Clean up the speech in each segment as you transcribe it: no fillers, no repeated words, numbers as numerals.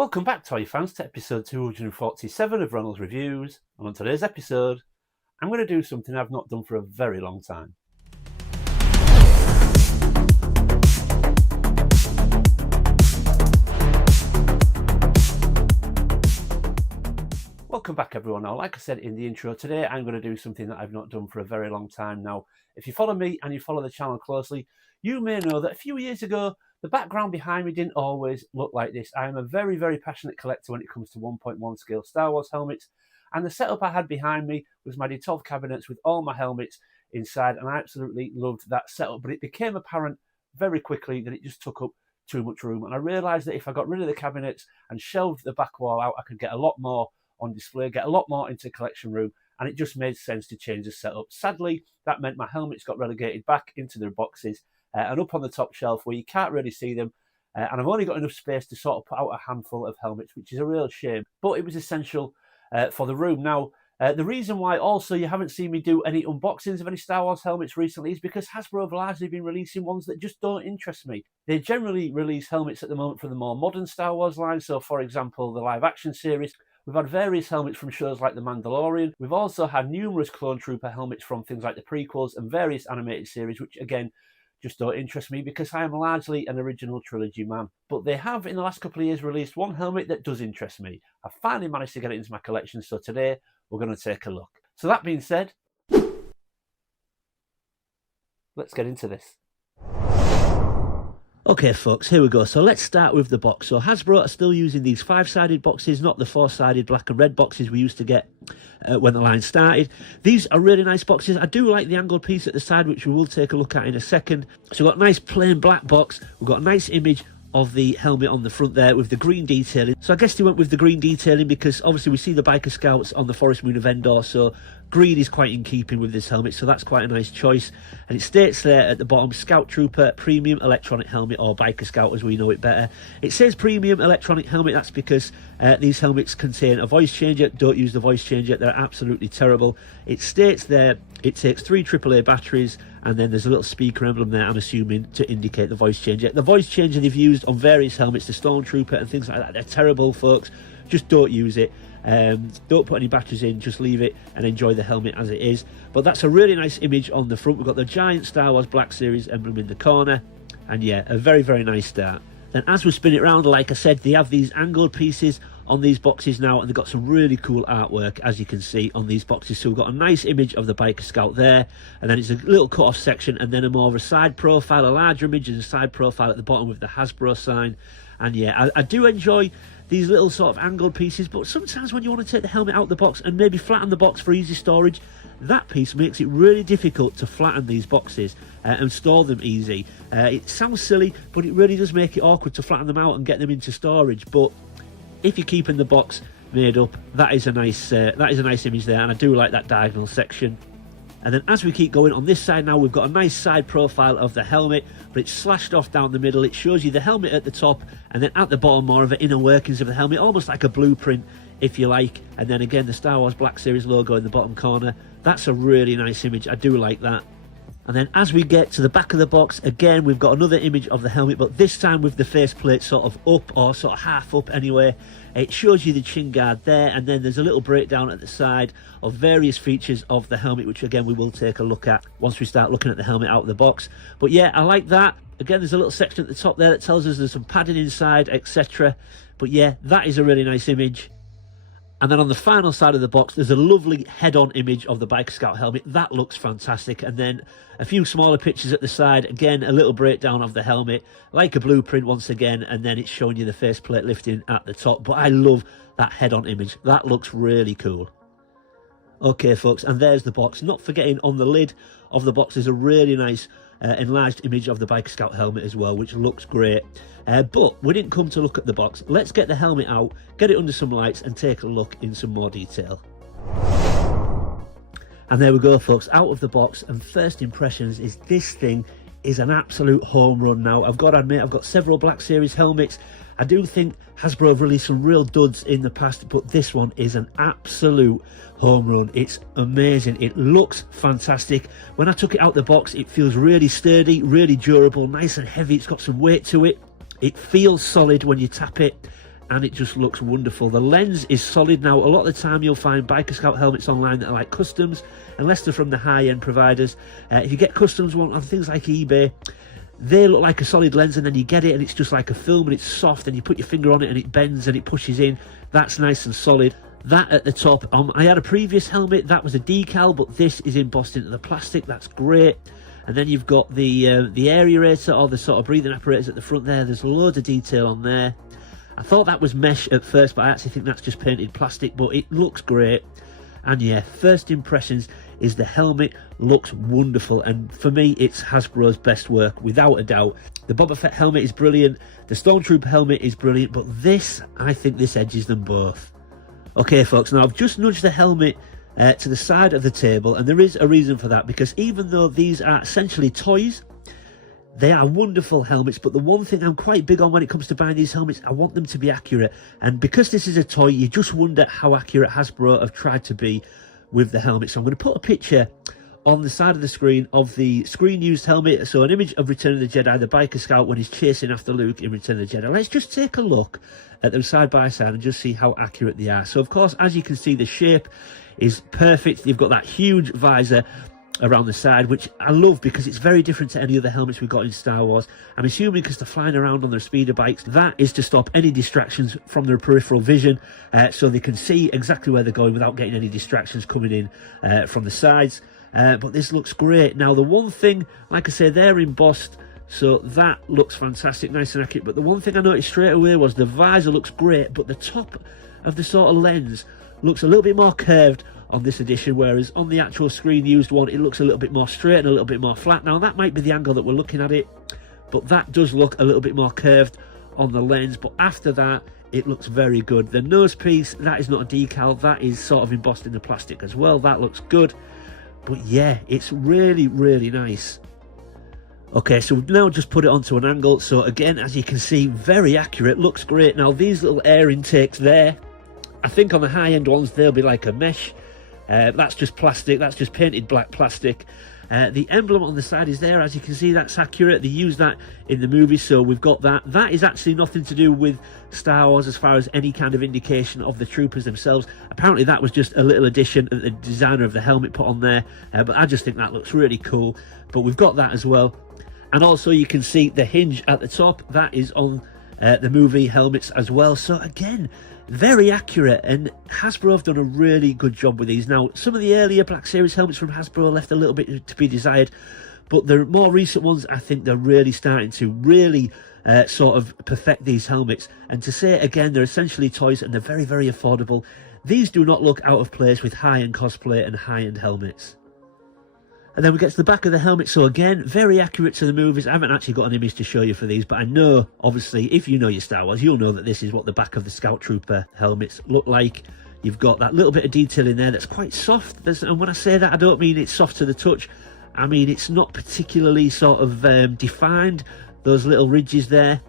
Welcome back, toy fans, to episode 247 of Ronald's Reviews. And on today's episode, I'm going to do something I've not done for a very long time. Welcome back, everyone. Now, like I said in the intro, today I'm going to do something that I've not done for a very long time. Now, if you follow me and you follow the channel closely, you may know that a few years ago, the background behind me didn't always look like this. I am a very, very passionate collector when it comes to 1.1 scale Star Wars helmets, and the setup I had behind me was my Detolf cabinets with all my helmets inside, and I absolutely loved that setup. But it became apparent very quickly that it just took up too much room, and I realised that if I got rid of the cabinets and shelved the back wall out, I could get a lot more on display, get a lot more into collection room, and it just made sense to change the setup. Sadly, that meant my helmets got relegated back into their boxes and up on the top shelf where you can't really see them, and I've only got enough space to sort of put out a handful of helmets, which is a real shame, but it was essential for the room. Now, the reason why also you haven't seen me do any unboxings of any Star Wars helmets recently is because Hasbro have largely been releasing ones that just don't interest me. They generally release helmets at the moment for the more modern Star Wars line, so for example, the live action series. We've had various helmets from shows like The Mandalorian. We've also had numerous Clone Trooper helmets from things like the prequels and various animated series, which again, just don't interest me because I am largely an original trilogy man. But they have, in the last couple of years, released one helmet that does interest me. I finally managed to get it into my collection, so today we're going to take a look. So that being said, let's get into this. Okay folks, here we go. So let's start with the box. So Hasbro are still using these 5-sided boxes, not the 4-sided black and red boxes we used to get when the line started. These are really nice boxes. I do like the angled piece at the side, which we will take a look at in a second. So we've got a nice plain black box. We've got a nice image of the helmet on the front there with the green detailing. So I guess they went with the green detailing because obviously we see the Biker Scouts on the Forest Moon of Endor, so green is quite in keeping with this helmet, so that's quite a nice choice. And it states there at the bottom, Scout Trooper Premium Electronic Helmet, or Biker Scout as we know it better. It says Premium Electronic Helmet, that's because these helmets contain a voice changer. Don't use the voice changer, they're absolutely terrible. It states there it takes 3 AAA batteries, and then there's a little speaker emblem there, I'm assuming, to indicate the voice changer. The voice changer they've used on various helmets, the Stormtrooper and things like that, they're terrible, folks. Just don't use it. Don't put any batteries in, just leave it and enjoy the helmet as it is. But that's a really nice image on the front. We've got the giant Star Wars Black Series emblem in the corner, and yeah, a very, very nice start. Then as we spin it around, like I said, they have these angled pieces on these boxes now, and they've got some really cool artwork, as you can see, on these boxes. So we've got a nice image of the Biker Scout there, and then it's a little cut-off section, and then a more of a side profile, a larger image and a side profile at the bottom with the Hasbro sign. And yeah, I do enjoy these little sort of angled pieces, but sometimes when you want to take the helmet out of the box and maybe flatten the box for easy storage, that piece makes it really difficult to flatten these boxes and store them easy. It sounds silly, but it really does make it awkward to flatten them out and get them into storage. But if you're keeping the box made up, that is a nice image there, and I do like that diagonal section. And then as we keep going on this side now, we've got a nice side profile of the helmet, but it's slashed off down the middle. It shows you the helmet at the top, and then at the bottom more of the inner workings of the helmet, almost like a blueprint, if you like. And then again, the Star Wars Black Series logo in the bottom corner. That's a really nice image. I do like that. And then as we get to the back of the box, again, we've got another image of the helmet, but this time with the faceplate sort of up, or sort of half up anyway. It shows you the chin guard there, and then there's a little breakdown at the side of various features of the helmet, which again we will take a look at once we start looking at the helmet out of the box. But yeah, I like that. Again, there's a little section at the top there that tells us there's some padding inside, etc. But yeah, that is a really nice image. And then on the final side of the box, there's a lovely head-on image of the Biker Scout helmet. That looks fantastic. And then a few smaller pictures at the side. Again, a little breakdown of the helmet, like a blueprint once again. And then it's showing you the faceplate lifting at the top. But I love that head-on image. That looks really cool. Okay, folks, and there's the box. Not forgetting on the lid of the box, there's a really nice enlarged image of the Biker Scout helmet as well, which looks great. But we didn't come to look at the box. Let's get the helmet out, get it under some lights, and take a look in some more detail. And there we go, folks, out of the box, and first impressions is this thing is an absolute home run now. I've got to admit, I've got several Black Series helmets. I do think Hasbro have released some real duds in the past, but this one is an absolute home run. It's amazing. It looks fantastic. When I took it out the box, it feels really sturdy, really durable, nice and heavy. It's got some weight to it. It feels solid when you tap it. and it just looks wonderful. The lens is solid. Now, a lot of the time you'll find Biker Scout helmets online that are like customs, unless they're from the high-end providers. If you get customs one on things like eBay, they look like a solid lens, and then you get it and it's just like a film, and it's soft, and you put your finger on it and it bends and it pushes in. That's nice and solid. That at the top, I had a previous helmet that was a decal, but this is embossed into the plastic. That's great. And then you've got the aerator, or the sort of breathing apparatus at the front there. There's loads of detail on there. I thought that was mesh at first, but I actually think that's just painted plastic, but it looks great. And yeah, first impressions is the helmet looks wonderful, and for me it's Hasbro's best work without a doubt. The Boba Fett helmet is brilliant, the Stormtrooper helmet is brilliant, but this, I think this edges them both. Okay folks, now I've just nudged the helmet to the side of the table, and there is a reason for that, because even though these are essentially toys, they are wonderful helmets, but the one thing I'm quite big on when it comes to buying these helmets, I want them to be accurate. And because this is a toy, you just wonder how accurate Hasbro have tried to be with the helmet. So I'm going to put a picture on the side of the screen of the screen-used helmet. So an image of Return of the Jedi, the Biker Scout when he's chasing after Luke in Return of the Jedi. Let's just take a look at them side by side and just see how accurate they are. So of course, as you can see, the shape is perfect. You've got that huge visor around the side, which I love because it's very different to any other helmets we've got in Star Wars. I'm assuming because they're flying around on their speeder bikes, that is to stop any distractions from their peripheral vision, so they can see exactly where they're going without getting any distractions coming in from the sides. But this looks great. Now the one thing, like I say, they're embossed, so that looks fantastic, nice and accurate. But the one thing I noticed straight away was the visor looks great, but the top of the sort of lens looks a little bit more curved on this edition, whereas on the actual screen used one it looks a little bit more straight and a little bit more flat. Now that might be the angle that we're looking at it, but that does look a little bit more curved on the lens. But after that, it looks very good. The nose piece, that is not a decal, that is sort of embossed in the plastic as well. That looks good. But yeah, it's really, really nice. Okay, so we've now just put it onto an angle. So again, as you can see, very accurate, looks great. Now these little air intakes there, I think on the high-end ones they'll be like a mesh. That's just plastic, that's just painted black plastic. The emblem on the side is there, as you can see, that's accurate. They use that in the movie, so we've got that. That is actually nothing to do with Star Wars as far as any kind of indication of the troopers themselves. Apparently that was just a little addition that the designer of the helmet put on there, but I just think that looks really cool. But we've got that as well. And also you can see the hinge at the top, that is on the movie helmets as well. So again, very accurate, and Hasbro have done a really good job with these. Now, some of the earlier Black Series helmets from Hasbro left a little bit to be desired, but the more recent ones, I think they're really starting to really sort of perfect these helmets. And to say again, they're essentially toys and they're very, very affordable. These do not look out of place with high-end cosplay and high-end helmets. And then we get to the back of the helmet. So again, very accurate to the movies. I haven't actually got an image to show you for these, but I know, obviously, if you know your Star Wars, you'll know that this is what the back of the Scout Trooper helmets look like. You've got that little bit of detail in there that's quite soft. And when I say that, I don't mean it's soft to the touch. I mean, it's not particularly sort of defined, those little ridges there.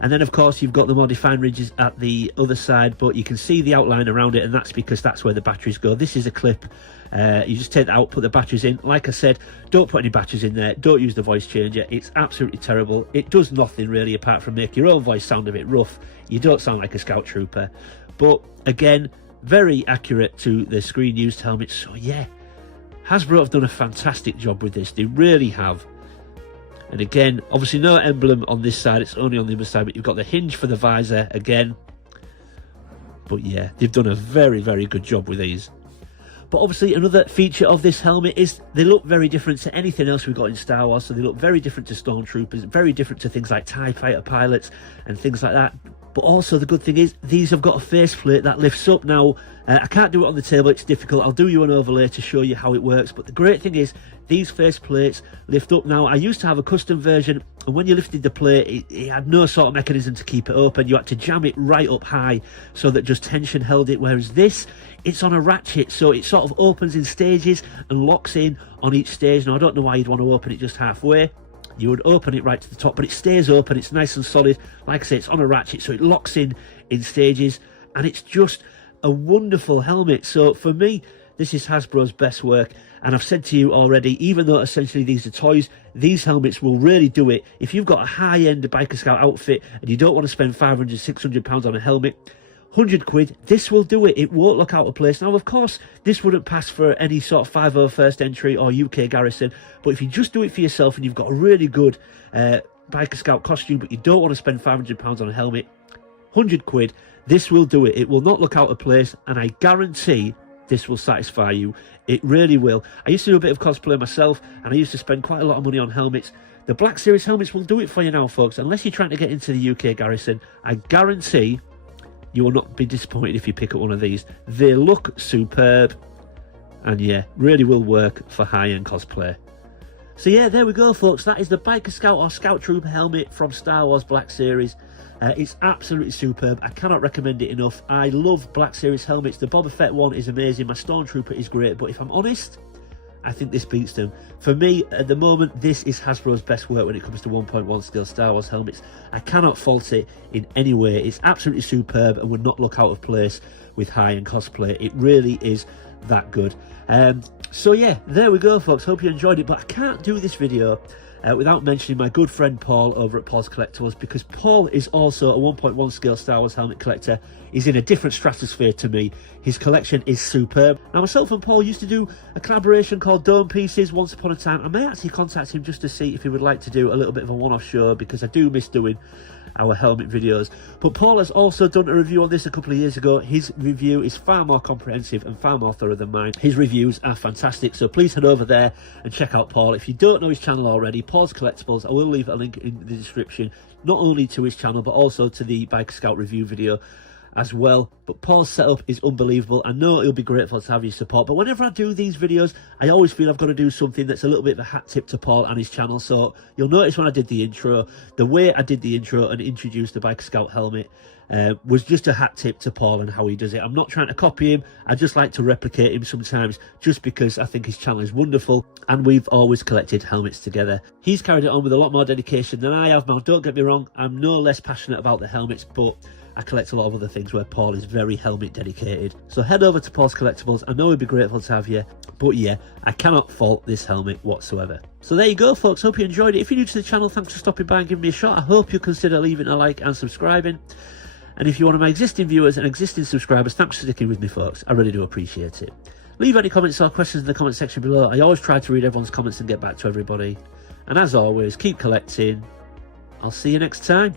And then, of course, you've got the more defined ridges at the other side, but you can see the outline around it, and that's because that's where the batteries go. This is a clip. You just take that out, put the batteries in. Like I said, don't put any batteries in there. Don't use the voice changer. It's absolutely terrible. It does nothing really apart from make your own voice sound a bit rough. You don't sound like a Scout Trooper. But again, very accurate to the screen used helmets. So yeah, Hasbro have done a fantastic job with this. They really have. And again, obviously no emblem on this side, it's only on the other side, but you've got the hinge for the visor again. But yeah, they've done a very, very good job with these. But obviously another feature of this helmet is they look very different to anything else we've got in Star Wars. So they look very different to Stormtroopers, very different to things like TIE Fighter pilots and things like that. But also the good thing is these have got a faceplate that lifts up. Now, I can't do it on the table, it's difficult. I'll do you an overlay to show you how it works. But the great thing is these faceplates lift up. Now, I used to have a custom version, and when you lifted the plate, it had no sort of mechanism to keep it open. You had to jam it right up high so that just tension held it. Whereas this, it's on a ratchet, so it sort of opens in stages and locks in on each stage. Now, I don't know why you'd want to open it just halfway. You would open it right to the top, but it stays open, it's nice and solid. Like I say, it's on a ratchet, so it locks in stages, and it's just a wonderful helmet. So for me, this is Hasbro's best work. And I've said to you already, even though essentially these are toys, these helmets will really do it. If you've got a high-end Biker Scout outfit and you don't want to spend £500, £600 on a helmet, 100 quid, this will do it. It won't look out of place. Now, of course, this wouldn't pass for any sort of 5.0 first entry or UK Garrison, but if you just do it for yourself and you've got a really good Biker Scout costume, but you don't want to spend £500 on a helmet, 100 quid, this will do it. It will not look out of place, and I guarantee this will satisfy you. It really will. I used to do a bit of cosplay myself, and I used to spend quite a lot of money on helmets. The Black Series helmets will do it for you now, folks. Unless you're trying to get into the UK Garrison, I guarantee you will not be disappointed if you pick up one of these. They look superb, and yeah, really will work for high-end cosplay. So yeah, there we go, folks. That is the Biker Scout or Scout Trooper helmet from Star Wars Black Series. It's absolutely superb. I cannot recommend it enough. I love Black Series helmets. The Boba Fett one is amazing. My Stormtrooper is great, but if I'm honest, I think this beats them. For me, at the moment, this is Hasbro's best work when it comes to 1.1 scale Star Wars helmets. I cannot fault it in any way. It's absolutely superb and would not look out of place with high-end cosplay. It really is that good. So yeah, there we go, folks. Hope you enjoyed it, but I can't do this video without mentioning my good friend Paul over at Paul's Collectibles, because Paul is also a 1.1 scale Star Wars helmet collector. He's in a different stratosphere to me. His collection is superb. Now, myself and Paul used to do a collaboration called Dome Pieces once upon a time. I may actually contact him just to see if he would like to do a little bit of a one-off show, because I do miss doing our helmet videos. But Paul has also done a review on this a couple of years ago. His review is far more comprehensive and far more thorough than mine. His reviews are fantastic, so please head over there and check out Paul. If you don't know his channel already, Paul's Collectibles, I will leave a link in the description, not only to his channel but also to the Biker Scout review video as well. But Paul's setup is unbelievable. I know he'll be grateful to have your support, but whenever I do these videos, I always feel I've got to do something that's a little bit of a hat tip to Paul and his channel. So you'll notice when I did the intro, the way I did the intro and introduced the Biker Scout helmet was just a hat tip to Paul and how he does it. I'm not trying to copy him. I just like to replicate him sometimes, just because I think his channel is wonderful and we've always collected helmets together. He's carried it on with a lot more dedication than I have. Now, don't get me wrong, I'm no less passionate about the helmets, but I collect a lot of other things where Paul is very helmet dedicated. So head over to Paul's Collectibles. I know he'd be grateful to have you, but yeah, I cannot fault this helmet whatsoever. So there you go, folks. Hope you enjoyed it. If you're new to the channel, thanks for stopping by and giving me a shot. I hope you'll consider leaving a like and subscribing. And if you're one of my existing viewers and existing subscribers, thanks for sticking with me, folks. I really do appreciate it. Leave any comments or questions in the comment section below. I always try to read everyone's comments and get back to everybody. And as always, keep collecting. I'll see you next time.